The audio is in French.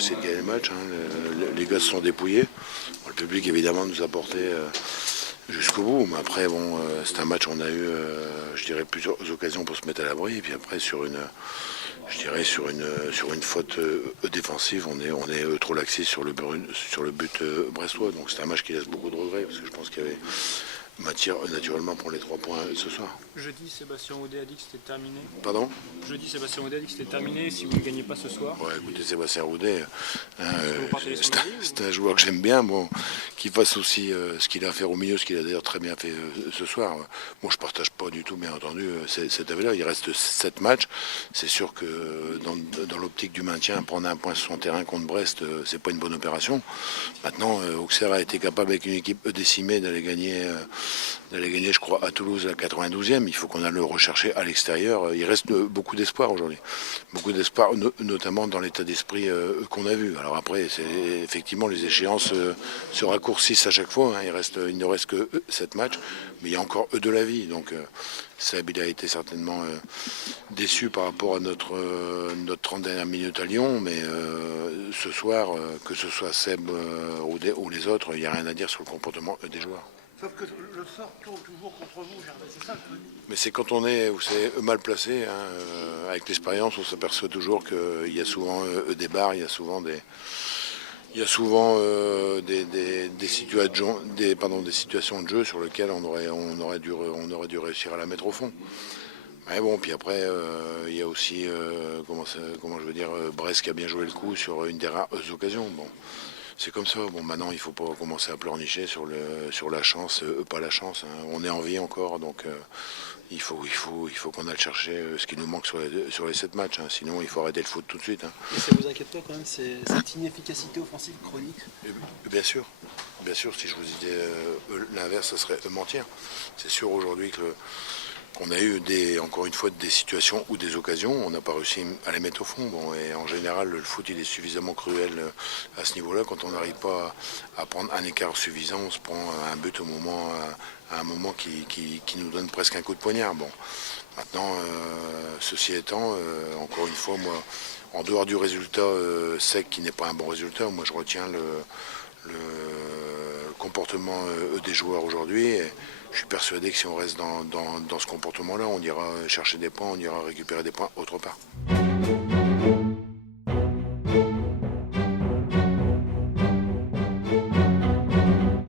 essayer de gagner le match. Les gars se sont dépouillés. Le public évidemment nous a porté jusqu'au bout. Mais après, bon, c'est un match où on a eu, je dirais, plusieurs occasions pour se mettre à l'abri. Et puis après, sur une faute défensive, on est trop laxé sur le but brestois. Donc c'est un match qui laisse beaucoup de regrets parce que je pense qu'il y avait matière naturellement pour les 3 points ce soir. Jeudi, Sébastien Audet a dit que c'était terminé. Pardon ? Jeudi, Sébastien Audet a dit que c'était terminé si vous ne gagnez pas ce soir. Ouais, écoutez, Sébastien Audet, c'est un ou... joueur que j'aime bien, bon, qu'il fasse aussi ce qu'il a à faire au milieu, ce qu'il a d'ailleurs très bien fait ce soir. Moi, je ne partage pas du tout, bien entendu, cet avis-là. Il reste 7 matchs. C'est sûr que dans l'optique du maintien, prendre un point sur son terrain contre Brest, c'est pas une bonne opération. Maintenant, Auxerre a été capable, avec une équipe décimée, d'aller gagner, je crois, à Toulouse à la 92e. Il faut qu'on aille le rechercher à l'extérieur. Il reste beaucoup d'espoir aujourd'hui. Beaucoup d'espoir, notamment dans l'état d'esprit qu'on a vu. Alors après, effectivement, les échéances se raccourcissent à chaque fois. Il ne reste que 7 matchs, mais il y a encore de la vie. Donc Seb, il a été certainement déçu par rapport à notre 30 dernières minutes à Lyon. Mais ce soir, que ce soit Seb ou les autres, il n'y a rien à dire sur le comportement des joueurs. Sauf que le sort tourne toujours contre vous, c'est ça le truc. Mais c'est quand on est, vous savez, mal placé, avec l'expérience, on s'aperçoit toujours qu'il y a souvent des barres, il y a souvent des situations de jeu sur lesquelles on aurait dû réussir à la mettre au fond. Mais bon, puis après, il y a aussi, Brest qui a bien joué le coup sur une des rares occasions. Bon. C'est comme ça. Bon, maintenant, il ne faut pas commencer à pleurnicher sur la chance, pas la chance. On est en vie encore, donc il faut qu'on aille chercher ce qui nous manque sur les 7 matchs. Sinon, il faut arrêter le foot tout de suite. Et ça vous inquiète pas quand même, cette inefficacité offensive chronique? Bien sûr. Bien sûr, si je vous disais l'inverse, ça serait mentir. C'est sûr aujourd'hui qu'on a eu encore une fois des situations ou des occasions, on n'a pas réussi à les mettre au fond. Bon, et en général, le foot il est suffisamment cruel à ce niveau-là. Quand on n'arrive pas à prendre un écart suffisant, on se prend un but à un moment qui nous donne presque un coup de poignard. Bon, maintenant, ceci étant, encore une fois, moi, en dehors du résultat sec qui n'est pas un bon résultat, moi je retiens le comportement des joueurs aujourd'hui. Et je suis persuadé que si on reste dans ce comportement-là, on ira chercher des points, on ira récupérer des points autre part.